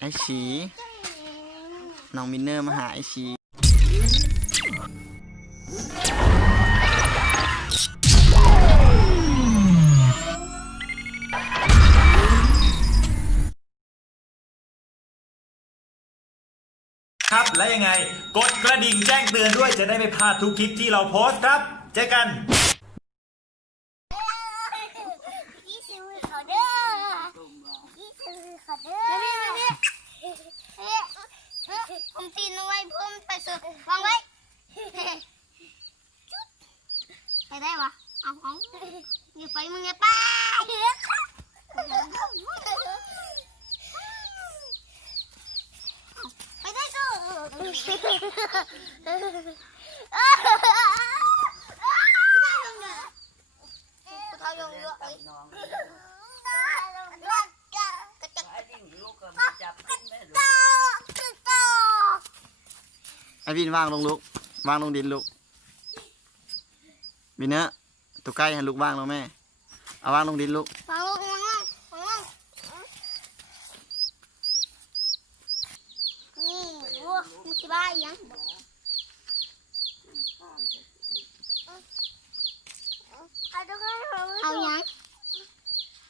ไอชีน้องมินเนอร์มาหาไอชีครับและยังไงกดกระดิ่งแจ้งเตือนด้วยจะได้ไม่พลาดทุกคลิปที่เราโพสต์ครับเจอกันผมตีนเอาไว้ผมไปสุดวางไว้ไปได้ปะเอาอย่าไปมึงอย่าไปไปได้สุดเขายงเยอะไอวินวางลงลูกวางลงดินลูกวินเนอร์ตัวใกล้ให้ลูกวางลงแม่เอาวางลงดินลูกวางลงนี่วัวมันจะบ้ายังเอายัง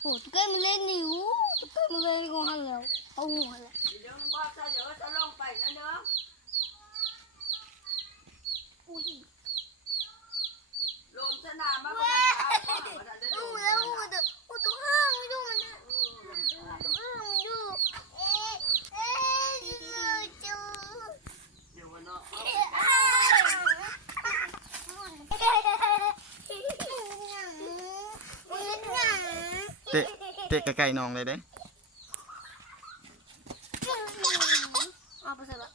โหตุ๊กแกมันเล่นอยู่ตุ๊กแกมันเล่นกูหันแล้วเอาหัวแล้วเดี๋ยวมึงบอกซะเดี๋ยวจะลงไปนะเนาะลมสนามมาบ้านดูแล้วตุ๊กห้างไม่ดูมันดูจู เดี๋ยววันเนาะเตะไก่น้องเลยเด้เอาไปใส่ละ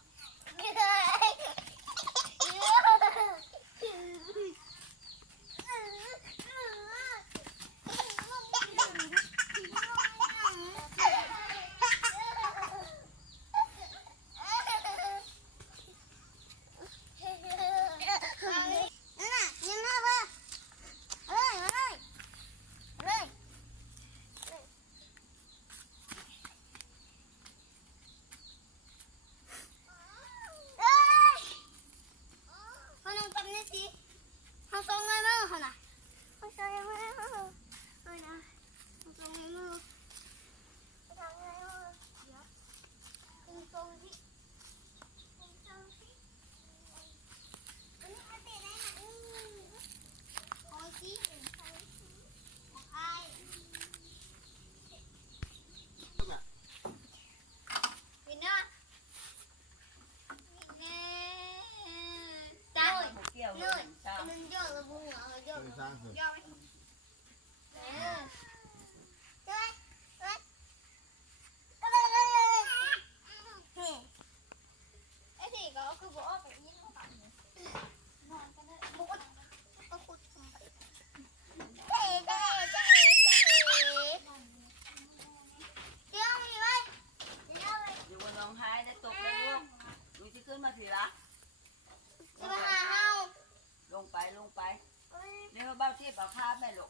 นี่เขาเบ้าที่ปากคาแม่ลูก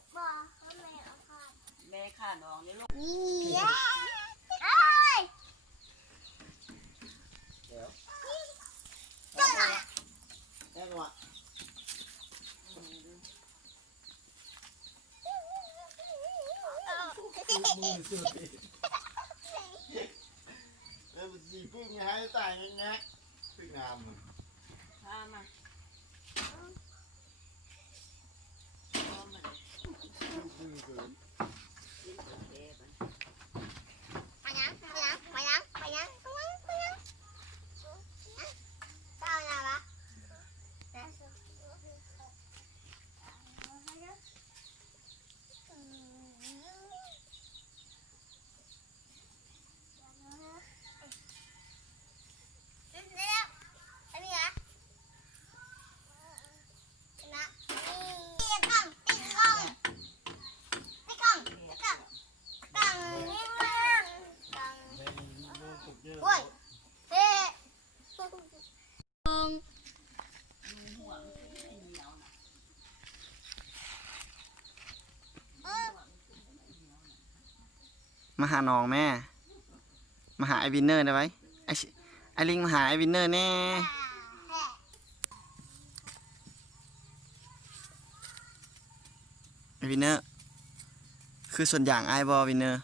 แม่ข้าน้องนี่ลูกแล้วมันสีพึ่งไงให้ตายแง่พึ่งงามเลยมา มาหาน้องแม่มาหาไอวินเนอร์ได้ไหมไอลิงมาหาไอวินเนอร์แน่ไอวินเนอร์คือส่วนอย่างไอบอวินเนอร์